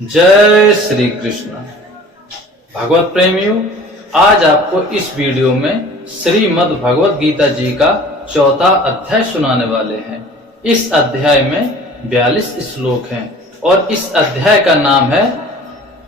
जय श्री कृष्ण। भगवत प्रेमियों, आज आपको इस वीडियो में श्रीमद् भगवत गीता जी का चौथा अध्याय सुनाने वाले हैं। इस अध्याय में 42 श्लोक हैं और इस अध्याय का नाम है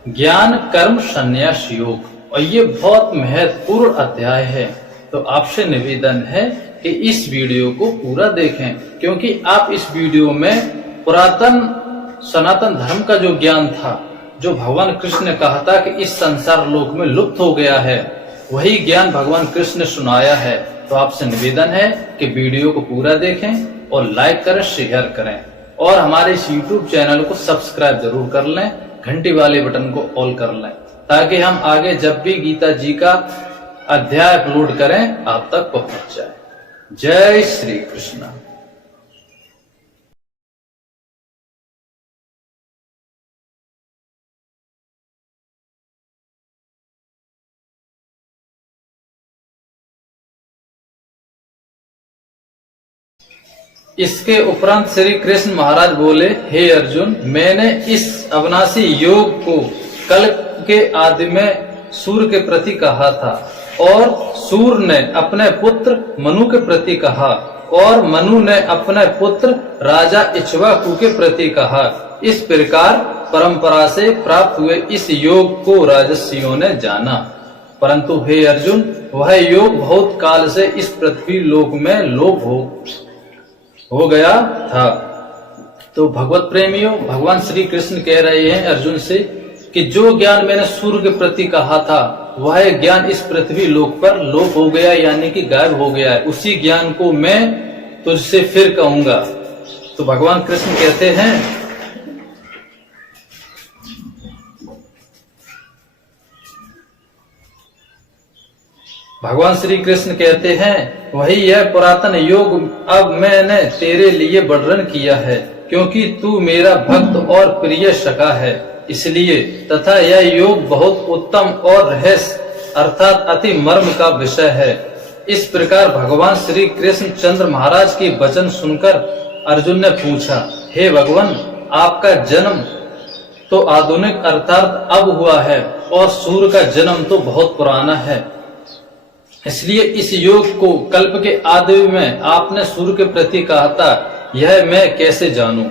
ज्ञान कर्म संन्यास योग और ये बहुत महत्वपूर्ण अध्याय है। तो आपसे निवेदन है कि इस वीडियो को पूरा देखें, क्योंकि आप इस वीडियो में पुरातन सनातन धर्म का जो ज्ञान था, जो भगवान कृष्ण ने कहा था कि इस संसार लोक में लुप्त हो गया है, वही ज्ञान भगवान कृष्ण ने सुनाया है। तो आपसे निवेदन है कि वीडियो को पूरा देखें और लाइक करें, शेयर करें और हमारे इस YouTube चैनल को सब्सक्राइब जरूर कर लें, घंटी वाले बटन को ऑल कर लें, ताकि हम आगे जब भी गीता जी का अध्याय अपलोड करें आप तक पहुंच जाए। जय श्री कृष्ण। इसके उपरांत श्री कृष्ण महाराज बोले, हे अर्जुन, मैंने इस अविनाशी योग को कल्प के आदि में सूर्य के प्रति कहा था और सूर्य ने अपने पुत्र मनु के प्रति कहा और मनु ने अपने पुत्र राजा इक्ष्वाकु के प्रति कहा। इस प्रकार परंपरा से प्राप्त हुए इस योग को राजर्षियों ने जाना, परंतु हे अर्जुन, वह योग बहुत काल से इस पृथ्वी लोक में लोप हो गया था। तो भगवत प्रेमियों, भगवान श्री कृष्ण कह रहे हैं अर्जुन से कि जो ज्ञान मैंने सूर्य के प्रति कहा था वह ज्ञान इस पृथ्वी लोक पर लोप हो गया, यानी कि गायब हो गया है। उसी ज्ञान को मैं तुझसे फिर कहूंगा। तो भगवान कृष्ण कहते हैं, भगवान श्री कृष्ण कहते हैं, वही यह पुरातन योग अब मैंने तेरे लिए वर्णन किया है, क्योंकि तू मेरा भक्त और प्रिय सखा है, इसलिए। तथा यह योग बहुत उत्तम और रहस्य अर्थात अति मर्म का विषय है। इस प्रकार भगवान श्री कृष्ण चंद्र महाराज की वचन सुनकर अर्जुन ने पूछा, हे भगवान, आपका जन्म तो आधुनिक अर्थात अब हुआ है और सूर्य का जन्म तो बहुत पुराना है, इसलिए इस योग को कल्प के आदि में आपने सूर्य के प्रति कहा था, यह मैं कैसे जानूं।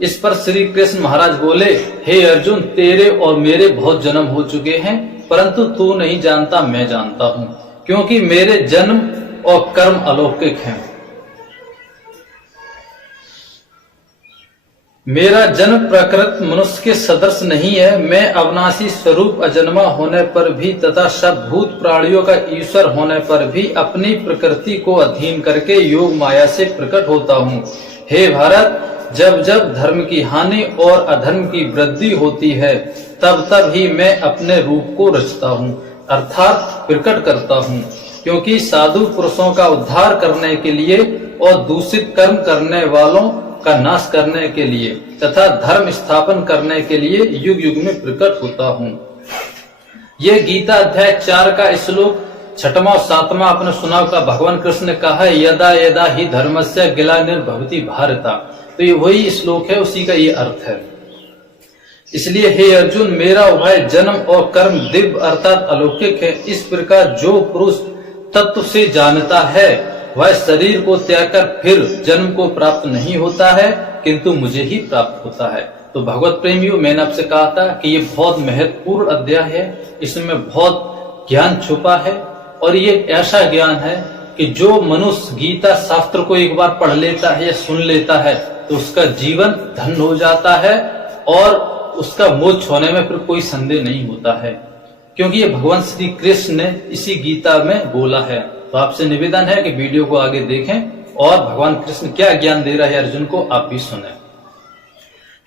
इस पर श्री कृष्ण महाराज बोले, हे अर्जुन, तेरे और मेरे बहुत जन्म हो चुके हैं, परंतु तू नहीं जानता, मैं जानता हूं, क्योंकि मेरे जन्म और कर्म अलौकिक हैं। मेरा जन्म प्रकृत मनुष्य के सदृश नहीं है। मैं अविनाशी स्वरूप अजन्मा होने पर भी तथा सब भूत प्राणियों का ईश्वर होने पर भी अपनी प्रकृति को अधीन करके योग माया से प्रकट होता हूँ। हे भारत, जब जब धर्म की हानि और अधर्म की वृद्धि होती है, तब तब ही मैं अपने रूप को रचता हूँ अर्थात प्रकट करता हूँ, क्योंकि साधु पुरुषों का उद्धार करने के लिए और दूषित कर्म करने वालों का नाश करने के लिए तथा धर्म स्थापन करने के लिए युग युग में प्रकट होता हूँ। ये गीता अध्याय 4 का श्लोक 6वां और 7वां आपने सुना होगा। भगवान कृष्ण ने कहा है, यदा यदा ही धर्मस्य ग्लानिर्भवति भारत। तो ये वही श्लोक है, उसी का ये अर्थ है। इसलिए हे अर्जुन, मेरा वह जन्म और कर्म दिव्य अर्थात अलौकिक है। इस प्रकार जो पुरुष तत्व से जानता है वह शरीर को त्याग कर फिर जन्म को प्राप्त नहीं होता है, किंतु मुझे ही प्राप्त होता है। तो भगवत प्रेमियों, मैंने आपसे कहा था कि ये बहुत महत्वपूर्ण अध्याय है, इसमें बहुत ज्ञान छुपा है और ये ऐसा ज्ञान है कि जो मनुष्य गीता शास्त्र को एक बार पढ़ लेता है या सुन लेता है तो उसका जीवन धन्य हो जाता है और उसका मोक्ष होने में फिर कोई संदेह नहीं होता है, क्योंकि ये भगवान श्री कृष्ण ने इसी गीता में बोला है। तो आपसे निवेदन है कि वीडियो को आगे देखें और भगवान कृष्ण क्या ज्ञान दे रहा है अर्जुन को, आप भी सुने।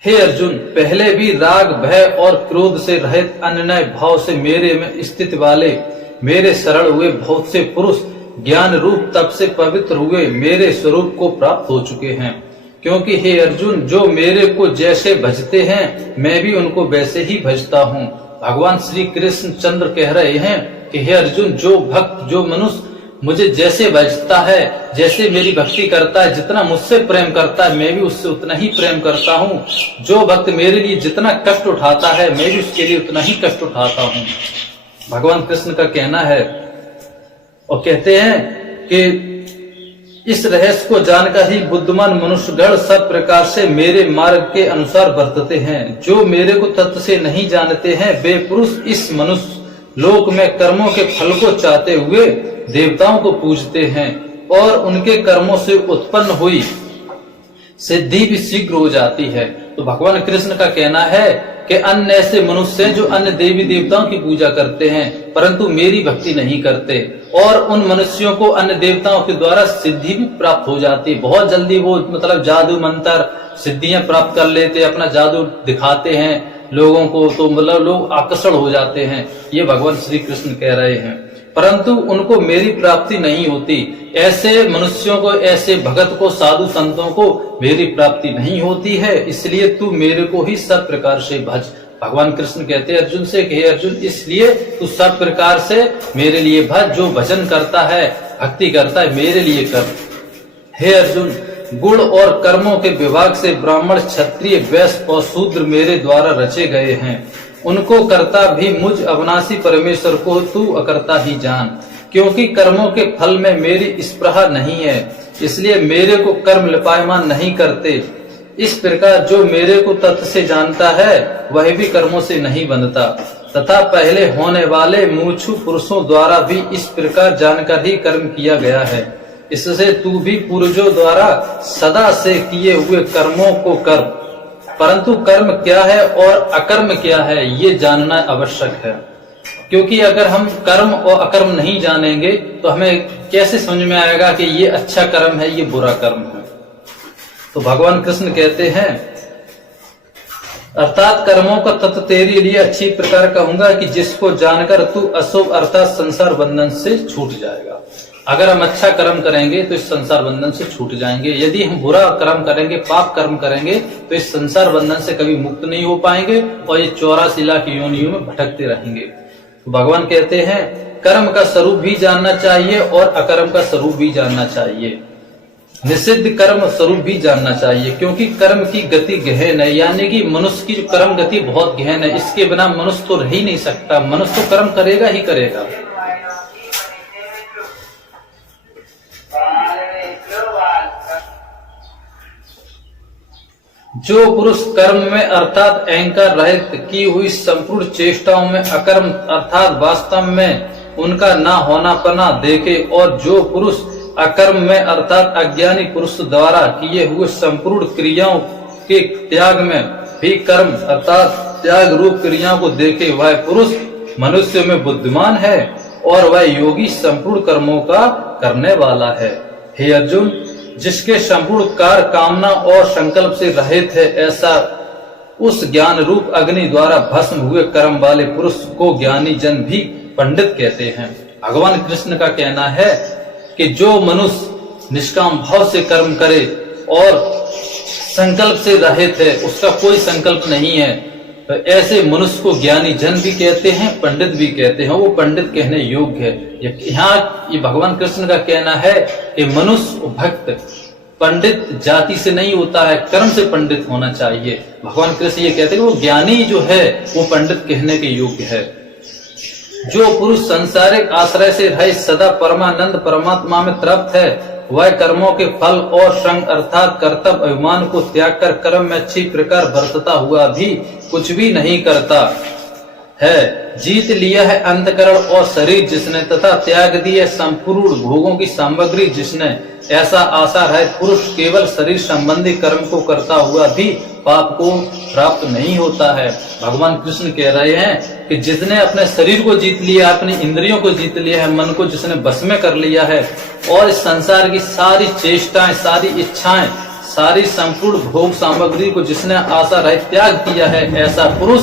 हे अर्जुन, पहले भी राग, भय और क्रोध से रहित अन्य भाव से मेरे में स्थित वाले मेरे शरण हुए बहुत से पुरुष ज्ञान रूप तप से पवित्र हुए मेरे स्वरूप को प्राप्त हो चुके हैं। क्योंकि हे अर्जुन, जो मेरे को जैसे भजते हैं मैं भी उनको वैसे ही भजता हूँ। भगवान श्री कृष्ण चंद्र कह रहे हैं कि हे अर्जुन, जो भक्त, जो मनुष्य मुझे जैसे भजता है, जैसे मेरी भक्ति करता है, जितना मुझसे प्रेम करता है मैं भी उससे उतना ही प्रेम करता हूँ। जो भक्त मेरे लिए जितना कष्ट उठाता है मैं भी उसके लिए उतना ही कष्ट उठाता हूँ। भगवान कृष्ण का कहना है और कहते हैं कि इस रहस्य को जानकर ही बुद्धिमान मनुष्यगण सब प्रकार से मेरे मार्ग के अनुसार बरतते हैं। जो मेरे को तत्व से नहीं जानते हैं वे पुरुष इस मनुष्य लोक में कर्मों के फल को चाहते हुए देवताओं को पूजते हैं और उनके कर्मों से उत्पन्न हुई सिद्धि भी शीघ्र हो जाती है। तो भगवान कृष्ण का कहना है कि अन्य ऐसे मनुष्य हैं जो अन्य देवी देवताओं की पूजा करते हैं परंतु मेरी भक्ति नहीं करते, और उन मनुष्यों को अन्य देवताओं के द्वारा सिद्धि भी प्राप्त हो जाती है। बहुत जल्दी वो मतलब जादू मंत्र सिद्धियां प्राप्त कर लेते, अपना जादू दिखाते हैं लोगों को, तो मतलब लोग आकर्षण हो जाते हैं। ये भगवान श्री कृष्ण कह रहे हैं, परंतु उनको मेरी प्राप्ति नहीं होती। ऐसे मनुष्यों को, ऐसे भगत को, साधु संतों को मेरी प्राप्ति नहीं होती है, इसलिए तू मेरे को ही सब प्रकार से भज। भगवान कृष्ण कहते हैं अर्जुन से कि हे अर्जुन, इसलिए तू सब प्रकार से मेरे लिए भज। जो भजन करता है, भक्ति करता है, मेरे लिए कर। हे अर्जुन, गुण और कर्मों के विभाग से ब्राह्मण, क्षत्रिय, वैश्य और शूद्र मेरे द्वारा रचे गए हैं। उनको करता भी मुझ अविनाशी परमेश्वर को तू अकर्ता ही जान। क्योंकि कर्मों के फल में मेरी स्पृहा नहीं है, इसलिए मेरे को कर्म लिपायमान नहीं करते। इस प्रकार जो मेरे को तत्व से जानता है वह भी कर्मों से नहीं बंधता, तथा पहले होने वाले मूर्छु पुरुषों द्वारा भी इस प्रकार जानकर ही कर्म किया गया है। इससे तू भी पूर्वजों द्वारा सदा से किए हुए कर्मों को कर, परंतु कर्म क्या है और अकर्म क्या है ये जानना आवश्यक है। क्योंकि अगर हम कर्म और अकर्म नहीं जानेंगे तो हमें कैसे समझ में आएगा कि ये अच्छा कर्म है, ये बुरा कर्म है। तो भगवान कृष्ण कहते हैं, अर्थात कर्मों का तत्व तेरे लिए अच्छी प्रकार कहूंगा कि जिसको जानकर तू अशुभ अर्थात संसार बंधन से छूट जाएगा। अगर हम अच्छा कर्म करेंगे तो इस संसार बंधन से छूट जाएंगे, यदि हम बुरा कर्म करेंगे, पाप कर्म करेंगे तो इस संसार बंधन से कभी मुक्त नहीं हो पाएंगे और ये 84 लाख योनियों में भटकते रहेंगे। तो भगवान कहते हैं कर्म का स्वरूप भी जानना चाहिए और अकर्म का स्वरूप भी जानना चाहिए, निषिद्ध कर्म स्वरूप भी जानना चाहिए। क्योंकि कर्म की गति गहन है, यानी कि मनुष्य की जो कर्म गति बहुत गहन है, इसके बिना मनुष्य तो रह ही नहीं सकता। मनुष्य तो कर्म करेगा ही करेगा। जो पुरुष कर्म में अर्थात अहंकार रहित की हुई संपूर्ण चेष्टाओं में अकर्म अर्थात वास्तव में उनका ना होना पना देखे, और जो पुरुष अकर्म में अर्थात अज्ञानी पुरुष द्वारा किए हुए संपूर्ण क्रियाओं के त्याग में भी कर्म अर्थात त्याग रूप क्रियाओं को देखे, वह पुरुष मनुष्य में बुद्धिमान है और वह योगी संपूर्ण कर्मों का करने वाला है। हे अर्जुन, जिसके संपूर्ण कार्य कामना और संकल्प से रहित है, ऐसा उस ज्ञान रूप अग्नि द्वारा भस्म हुए कर्म वाले पुरुष को ज्ञानी जन भी पंडित कहते हैं। भगवान कृष्ण का कहना है कि जो मनुष्य निष्काम भाव से कर्म करे और संकल्प से रहित है, उसका कोई संकल्प नहीं है, तो ऐसे मनुष्य को ज्ञानी जन भी कहते हैं, पंडित भी कहते हैं। वो पंडित कहने योग्य है। यहाँ ये भगवान कृष्ण का कहना है कि मनुष्य भक्त पंडित जाति से नहीं होता है, कर्म से पंडित होना चाहिए। भगवान कृष्ण ये कहते हैं कि वो ज्ञानी जो है वो पंडित कहने के योग्य है। जो पुरुष संसारिक आश्रय से रहित सदा परमानंद परमात्मा में तृप्त है, वह कर्मों के फल और संग अर्थात कर्तव्य अभिमान को त्याग कर कर्म में अच्छी प्रकार बरतता हुआ भी कुछ भी नहीं करता है। जीत लिया है अंतकरण और शरीर जिसने, तथा त्याग दी है संपूर्ण भोगों की सामग्री जिसने, ऐसा आशा है पुरुष केवल शरीर संबंधी कर्म को करता हुआ भी पाप को प्राप्त नहीं होता है। भगवान कृष्ण कह रहे हैं कि जिसने अपने शरीर को जीत लिया, अपनी इंद्रियों को जीत लिया है, मन को जिसने बस में कर लिया है और इस संसार की सारी चेष्टाएं, सारी इच्छाएं, सारी संपूर्ण भोग सामग्री को जिसने आशा रहित त्याग किया है, ऐसा पुरुष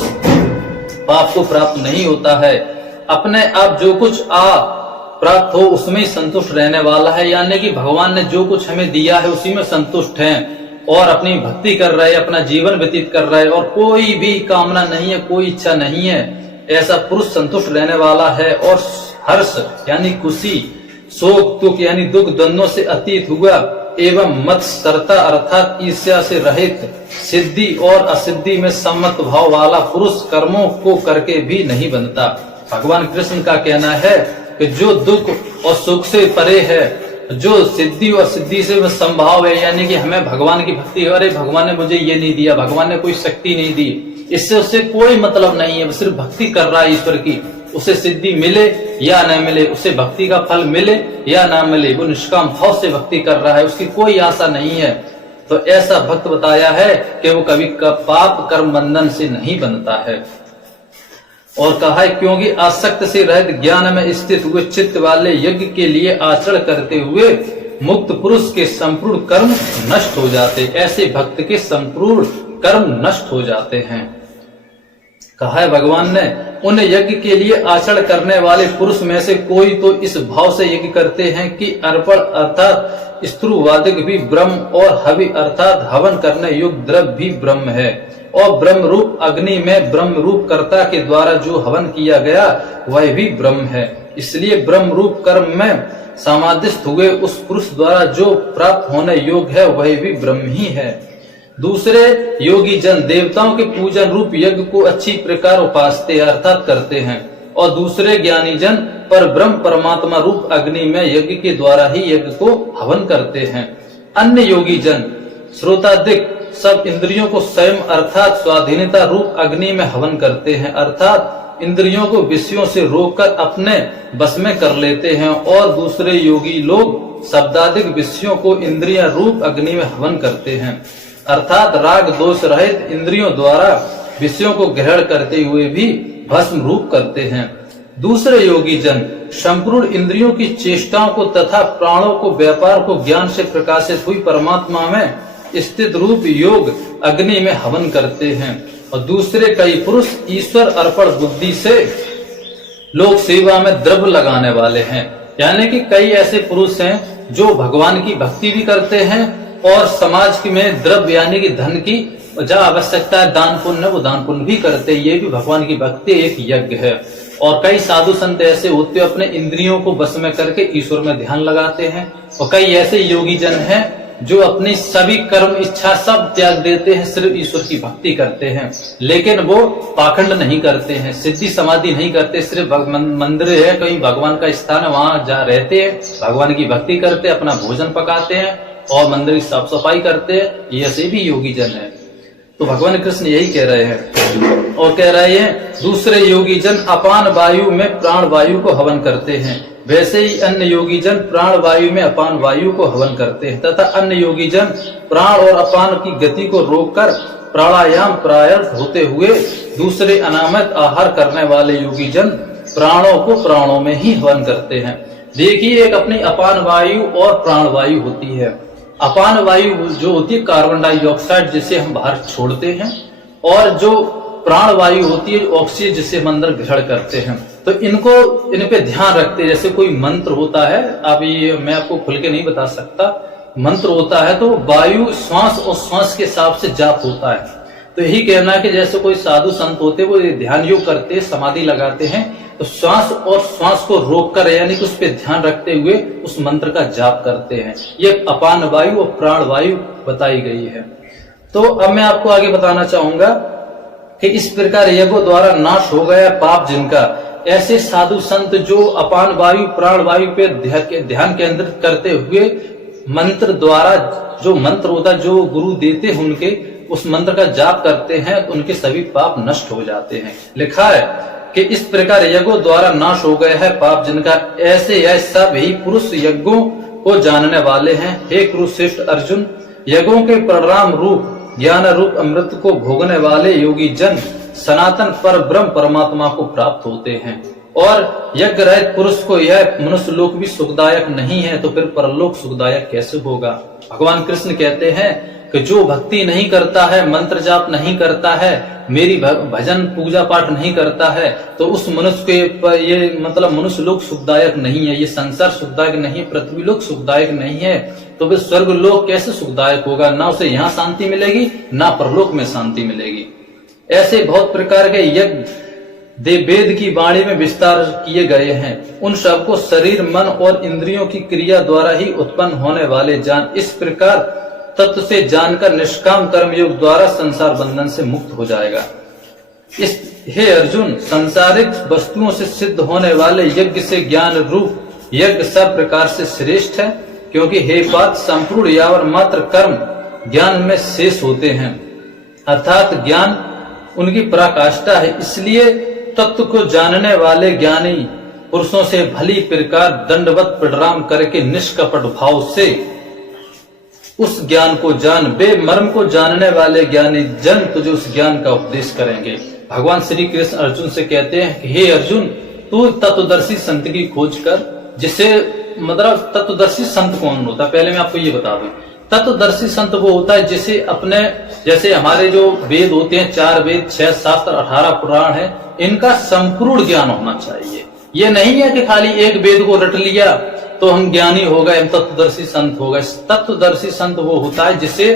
पाप को प्राप्त नहीं होता है। अपने आप जो कुछ प्राप्त हो उसमें संतुष्ट रहने वाला है, यानी कि भगवान ने जो कुछ हमें दिया है उसी में संतुष्ट हैं और अपनी भक्ति कर रहे, अपना जीवन व्यतीत कर रहे और कोई भी कामना नहीं है, कोई इच्छा नहीं है। ऐसा पुरुष संतुष्ट रहने वाला है और हर्ष यानी खुशी शोक दुख यानी दुख द्वंद्वों से अतीत हुआ एवं मत्सरता अर्थात ईर्ष्या से रहित, सिद्धि और असिद्धि में सम्मत भाव वाला पुरुष कर्मों को करके भी नहीं बनता। भगवान कृष्ण का कहना है कि जो दुख और सुख से परे है, जो सिद्धि और सिद्धि से संभाव है, यानी कि हमें भगवान की भक्ति, अरे भगवान ने मुझे ये नहीं दिया, भगवान ने कोई शक्ति नहीं दी, इससे उससे कोई मतलब नहीं है। वो सिर्फ भक्ति कर रहा है ईश्वर की, उसे सिद्धि मिले या न मिले, उसे भक्ति का फल मिले या ना मिले, वो निष्काम भाव से भक्ति कर रहा है, उसकी कोई आशा नहीं है। तो ऐसा भक्त बताया है कि वो कभी पाप कर्म बंधन से नहीं बनता है। और कहा है क्योंकि आसक्त से रहित ज्ञान में स्थित हुए चित्त वाले यज्ञ के लिए आचरण करते हुए मुक्त पुरुष के संपूर्ण कर्म नष्ट हो जाते, ऐसे भक्त के संपूर्ण कर्म नष्ट हो जाते हैं। कहा है भगवान ने, उन यज्ञ के लिए आचरण करने वाले पुरुष में से कोई तो इस भाव से यज्ञ करते हैं कि अर्पण अर्थात स्त्रुवादिक भी ब्रह्म और हवि अर्थात हवन करने योग्य द्रव्य भी ब्रह्म है, और ब्रह्म रूप अग्नि में ब्रह्म रूप कर्ता के द्वारा जो हवन किया गया वह भी ब्रह्म है। इसलिए ब्रह्म रूप कर्म में समाधिस्थ हुए उस पुरुष द्वारा जो प्राप्त होने योग्य है वह भी ब्रह्म ही है। दूसरे योगी जन देवताओं के पूजन रूप यज्ञ को अच्छी प्रकार उपासते अर्थात करते हैं, और दूसरे ज्ञानी जन पर ब्रह्म परमात्मा रूप अग्नि में यज्ञ के द्वारा ही यज्ञ को हवन करते हैं। अन्य योगी जन श्रोतादिक सब इंद्रियों को स्वयं अर्थात स्वाधीनता रूप अग्नि में हवन करते हैं, अर्थात इंद्रियों को विषयों से रोककर अपने बस में कर लेते हैं, और दूसरे योगी लोग शब्दादिक विषयों को इंद्रिया रूप अग्नि में हवन करते हैं, अर्थात राग दोष रहित इंद्रियों द्वारा विषयों को ग्रहण करते हुए भी भस्म रूप करते हैं। दूसरे योगी जन संपूर्ण इंद्रियों की चेष्टाओं को तथा प्राणों को व्यापार को ज्ञान से प्रकाशित हुई परमात्मा में स्थित रूप योग अग्नि में हवन करते हैं, और दूसरे कई पुरुष ईश्वर अर्पण बुद्धि से लोक सेवा में द्रव्य लगाने वाले हैं। यानी कि कई ऐसे पुरुष हैं जो भगवान की भक्ति भी करते हैं और समाज में द्रव्य यानी कि धन की जहाँ आवश्यकता है दान पुण्य वो दान पुण्य भी करते हैं। ये भी भगवान की भक्ति एक यज्ञ है। और कई साधु संत ऐसे होते हैं अपने इंद्रियों को बस में करके ईश्वर में ध्यान लगाते हैं, और कई ऐसे योगी जन हैं जो अपनी सभी कर्म इच्छा सब त्याग देते हैं, सिर्फ ईश्वर की भक्ति करते हैं, लेकिन वो पाखंड नहीं करते हैं, सिद्धि समाधि नहीं करते, सिर्फ मंदिर है कहीं भगवान का स्थान है वहां जा रहते हैं, भगवान की भक्ति करते, अपना भोजन पकाते हैं और मंदिर की साफ सफाई करते हैं। ये ऐसे भी योगी जन है। तो भगवान कृष्ण यही कह रहे हैं, और कह रहे हैं दूसरे योगी जन अपान वायु में प्राण वायु को हवन करते हैं, वैसे ही अन्य योगी जन प्राण वायु में अपान वायु को हवन करते हैं, तथा अन्य योगी जन प्राण और अपान की गति को रोककर प्राणायाम प्रायर्थ होते हुए दूसरे अनामत आहार करने वाले योगी जन प्राणों को प्राणों में ही हवन करते हैं। देखिए, एक अपनी अपान वायु और प्राण वायु होती है। अपान वायु जो होती है कार्बन डाइऑक्साइड जिसे हम बाहर छोड़ते हैं, और जो प्राण वायु होती है ऑक्सीजन जिसे हम अंदर ग्रहण करते हैं। तो इन पे ध्यान रखते हैं। जैसे कोई मंत्र होता है, अब ये मैं आपको खुल के नहीं बता सकता, मंत्र होता है तो वायु श्वास और श्वास के हिसाब से जाप होता है। तो यही कहना है कि जैसे कोई साधु संत होते वो ध्यान योग करते, समाधि लगाते हैं, तो श्वास और श्वास को रोककर यानी कि उस पर ध्यान रखते हुए उस मंत्र का जाप करते हैं। ये अपान वायु और प्राण वायु बताई गई है। तो अब मैं आपको आगे बताना चाहूंगा कि इस प्रकार यज्ञों द्वारा नाश हो गया पाप जिनका, ऐसे साधु संत जो अपान वायु प्राण वायु पे ध्यान केंद्रित करते हुए मंत्र द्वारा, जो मंत्र होता है जो गुरु देते हैं उनके, उस मंत्र का जाप करते हैं, उनके सभी पाप नष्ट हो जाते हैं। लिखा है कि इस प्रकार यज्ञों द्वारा नाश हो गया है पाप जिनका, ऐसे यह सब ही पुरुष यज्ञों को जानने वाले हैं। हे कुरुश्रेष्ठ अर्जुन, यज्ञों के परिणाम रूप ज्ञान रूप अमृत को भोगने वाले योगी जन सनातन पर ब्रह्म परमात्मा को प्राप्त होते हैं। और यज्ञ रहित पुरुष को यह मनुष्य लोक भी सुखदायक नहीं है, तो फिर परलोक सुखदायक कैसे होगा। भगवान कृष्ण कहते हैं कि जो भक्ति नहीं करता है, मंत्र जाप नहीं करता है, मेरी भजन पूजा पाठ नहीं करता है, तो उस मनुष्य के ये मतलब मनुष्य लोक सुखदायक नहीं है, ये संसार सुखदायक नहीं है, पृथ्वी लोक सुखदायक नहीं है, तो फिर स्वर्ग लोक कैसे सुखदायक होगा। ना उसे यहाँ शांति मिलेगी, ना परलोक में शांति मिलेगी। ऐसे बहुत प्रकार के यज्ञ वेद की वाणी में विस्तार किए गए हैं, उन सब को शरीर, मन और इंद्रियों की क्रिया द्वारा ही उत्पन्न होने वाले जान। इस प्रकार तत्व से जानकर निष्काम कर्मयोग द्वारा संसार बंधन से मुक्त हो जाएगा। हे अर्जुन, सांसारिक वस्तुओं से सिद्ध होने वाले यज्ञ से ज्ञान रूप यज्ञ सब प्रकार से श्रेष्ठ है, क्योंकि हे पार्थ, संपूर्ण यावर मात्र कर्म ज्ञान में शेष होते हैं, अर्थात ज्ञान उनकी पराकाष्ठा है। इसलिए तत्व को जानने वाले ज्ञानी पुरुषों से भली प्रकार दंडवत प्रणाम करके निष्कपट भाव से उस ज्ञान को जान। वे मर्म को जानने वाले ज्ञानी जन तुझे उस ज्ञान का उपदेश करेंगे। भगवान श्री कृष्ण अर्जुन से कहते हैं कि हे अर्जुन, तू तत्वदर्शी संत की खोज कर, जिसे मतलब तत्वदर्शी संत कौन होता है, पहले मैं आपको ये बता दूं। तत्वदर्शी संत वो होता है जिसे अपने, जैसे हमारे जो वेद होते हैं, 4 वेद, 6 शास्त्र, 18 पुराण है, इनका संपूर्ण ज्ञान होना चाहिए। ये नहीं है कि खाली एक वेद को रट लिया तो हम ज्ञानी हो गए, हम तत्वदर्शी संत हो गए। तत्वदर्शी संत वो होता है जिसे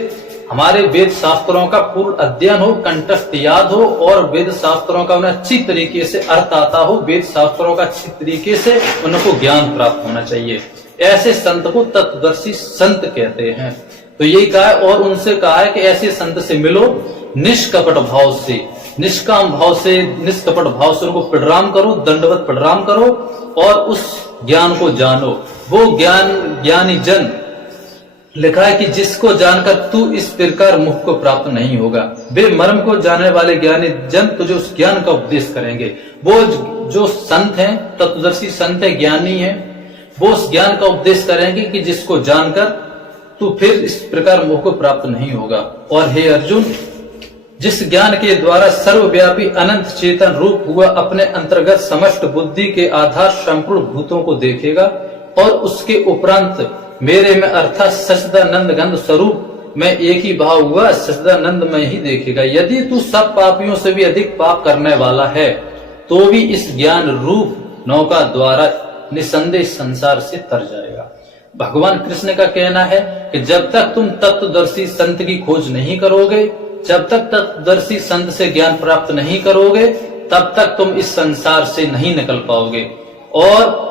हमारे वेद शास्त्रों का पूर्ण अध्ययन हो, कंठस्थ याद हो और वेद शास्त्रों का उन्हें अच्छी तरीके से अर्थ आता हो, वेद शास्त्रों का अच्छी तरीके से उनको ज्ञान प्राप्त होना चाहिए। ऐसे संत को तत्वदर्शी संत कहते हैं। तो यही कहा है, और उनसे कहा है कि ऐसे संत से मिलो निष्कपट भाव से, निष्काम भाव से, निष्कपट भाव से उनको प्रणाम करो, दंडवत प्रणाम करो और उस ज्ञान को जानो। वो ज्ञानी जन लिखा है कि जिसको जानकर तू इस प्रकार मुख को प्राप्त नहीं होगा। वे मर्म को जानने वाले ज्ञानी जन तुझे उस ज्ञान का उपदेश करेंगे। वो जो संत हैं, तत्वदर्शी संत है, ज्ञानी है, वो उस ज्ञान का उपदेश करेंगे कि जिसको जानकर तू फिर इस प्रकार मोह को प्राप्त नहीं होगा। और हे अर्जुन, जिस ज्ञान के द्वारा सर्वव्यापी अनंत चेतन रूप हुआ अपने अंतर्गत समस्त बुद्धि के आधार संपूर्ण भूतों को देखेगा और उसके उपरांत मेरे में अर्थात सच्चिदानंद गंध स्वरूप में एक ही भाव हुआ सच्चिदानंद में ही देखेगा। यदि तू सब पापियों से भी अधिक पाप करने वाला है तो भी इस ज्ञान रूप नौका द्वारा निसंदेह संसार से तर जाएगा। भगवान कृष्ण का कहना है कि जब तक तुम तत्वदर्शी संत की खोज नहीं करोगे, जब तक तत्वदर्शी संत से ज्ञान प्राप्त नहीं करोगे, तब तक तुम इस संसार से नहीं निकल पाओगे। और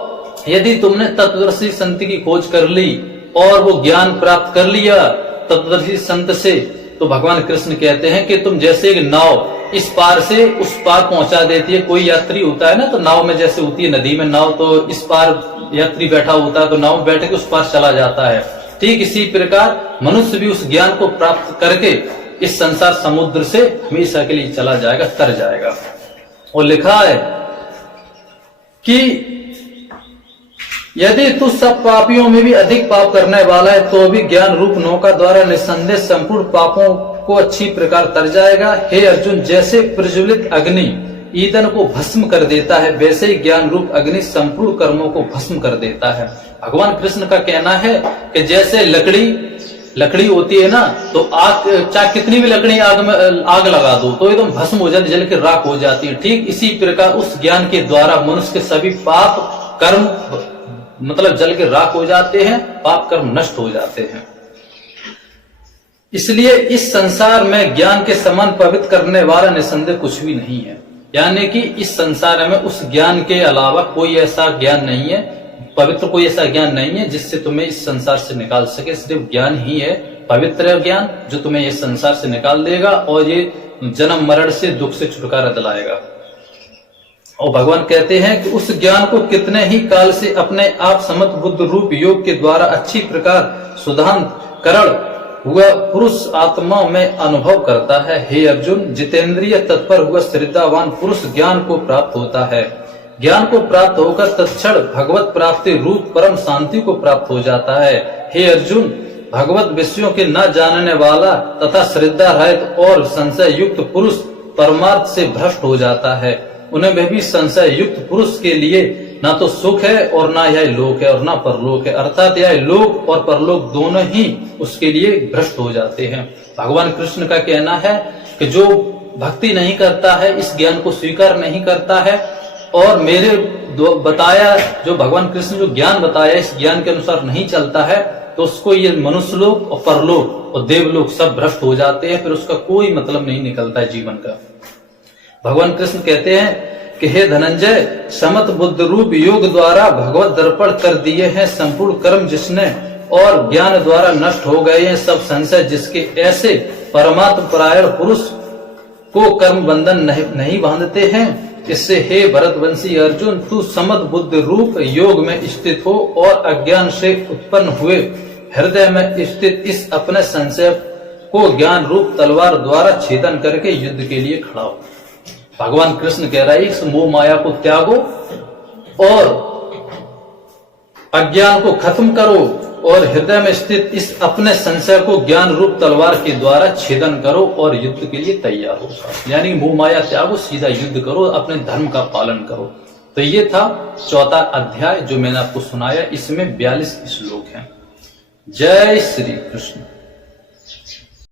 यदि तुमने तत्वदर्शी संत की खोज कर ली और वो ज्ञान प्राप्त कर लिया तत्वदर्शी संत से, तो भगवान कृष्ण कहते हैं कि तुम जैसे एक नाव इस पार से उस पार पहुंचा देती है। कोई यात्री होता है ना, तो नाव में जैसे होती है नदी में नाव, तो इस पार यात्री बैठा होता है तो नाव में बैठ के उस पार चला जाता है। ठीक इसी प्रकार मनुष्य भी उस ज्ञान को प्राप्त करके इस संसार समुद्र से हमेशा के लिए चला जाएगा, तर जाएगा। और लिखा है कि यदि तू सब पापियों में भी अधिक पाप करने वाला है तो भी ज्ञान रूप नौका द्वारा निसंदेह संपूर्ण पापों को अच्छी प्रकार तर जाएगा। हे अर्जुन, जैसे प्रज्वलित अग्नि ईंधन को भस्म कर देता है, वैसे ही ज्ञान रूप अग्नि संपूर्ण कर्मों को भस्म कर देता है। भगवान कृष्ण का कहना है कि जैसे लकड़ी होती है ना, तो आग, चाहे कितनी भी लकड़ी आग लगा दो तो एकदम भस्म हो जाती, जल के राख हो जाती है। ठीक इसी प्रकार उस ज्ञान के द्वारा मनुष्य के सभी पाप कर्म मतलब जल के राख हो जाते हैं, पाप कर्म नष्ट हो जाते हैं। इसलिए इस संसार में ज्ञान के समान पवित्र करने वाला निसंदेह कुछ भी नहीं है। यानी कि इस संसार में उस ज्ञान के अलावा कोई ऐसा ज्ञान नहीं है, पवित्र कोई ऐसा ज्ञान नहीं है जिससे तुम्हें इस संसार से निकाल सके। सिर्फ ज्ञान ही है, पवित्र ज्ञान, जो तुम्हें इस संसार से निकाल देगा और ये जन्म मरण से, दुख से छुटकारा दिलाएगा। और भगवान कहते हैं कि उस ज्ञान को कितने ही काल से अपने आप समत बुद्ध रूप योग के द्वारा अच्छी प्रकार शुद्धांतकरण हुआ पुरुष आत्मा में अनुभव करता है। हे अर्जुन, जितेंद्रिय तत्पर हुआ श्रद्धावान पुरुष ज्ञान को प्राप्त होता है। ज्ञान को प्राप्त होकर तत्क्षण भगवत प्राप्ति रूप परम शांति को प्राप्त हो जाता है। हे अर्जुन, भगवत विषयों के न जानने वाला तथा श्रद्धा रहित और संशय युक्त पुरुष परमार्थ से भ्रष्ट हो जाता है। उन्हें में भी संशय युक्त पुरुष के लिए ना तो सुख है और ना यह लोक है और ना परलोक है, अर्थात यह लोक और परलोक दोनों ही उसके लिए भ्रष्ट हो जाते हैं। भगवान कृष्ण का कहना है कि जो भक्ति नहीं करता है, इस ज्ञान को स्वीकार नहीं करता है और मेरे बताया जो भगवान कृष्ण जो ज्ञान बताया इस ज्ञान के अनुसार नहीं चलता है, तो उसको ये मनुष्य लोक और परलोक और देवलोक सब भ्रष्ट हो जाते हैं, फिर उसका कोई मतलब नहीं निकलता है जीवन का। भगवान कृष्ण कहते हैं कि हे धनंजय, समत बुद्ध रूप योग द्वारा भगवत दर्पण कर दिए हैं संपूर्ण कर्म जिसने, और ज्ञान द्वारा नष्ट हो गए हैं सब संशय जिसके। ऐसे परमात्म परायण पुरुष को कर्म बंधन नहीं बांधते हैं। इससे हे भरतवंशी अर्जुन, तू समत बुद्ध रूप योग में स्थित हो और अज्ञान से उत्पन्न हुए हृदय में स्थित इस अपने संशय को ज्ञान रूप तलवार द्वारा छेदन करके युद्ध के लिए खड़ा हो। भगवान कृष्ण कह रहा है इस मोह माया को त्यागो और अज्ञान को खत्म करो और हृदय में स्थित इस अपने संशय को ज्ञान रूप तलवार के द्वारा छेदन करो और युद्ध के लिए तैयार हो। यानी मोह माया त्यागो, सीधा युद्ध करो, अपने धर्म का पालन करो। तो ये था चौथा अध्याय जो मैंने आपको सुनाया। इसमें 42 श्लोक हैं। जय श्री कृष्ण।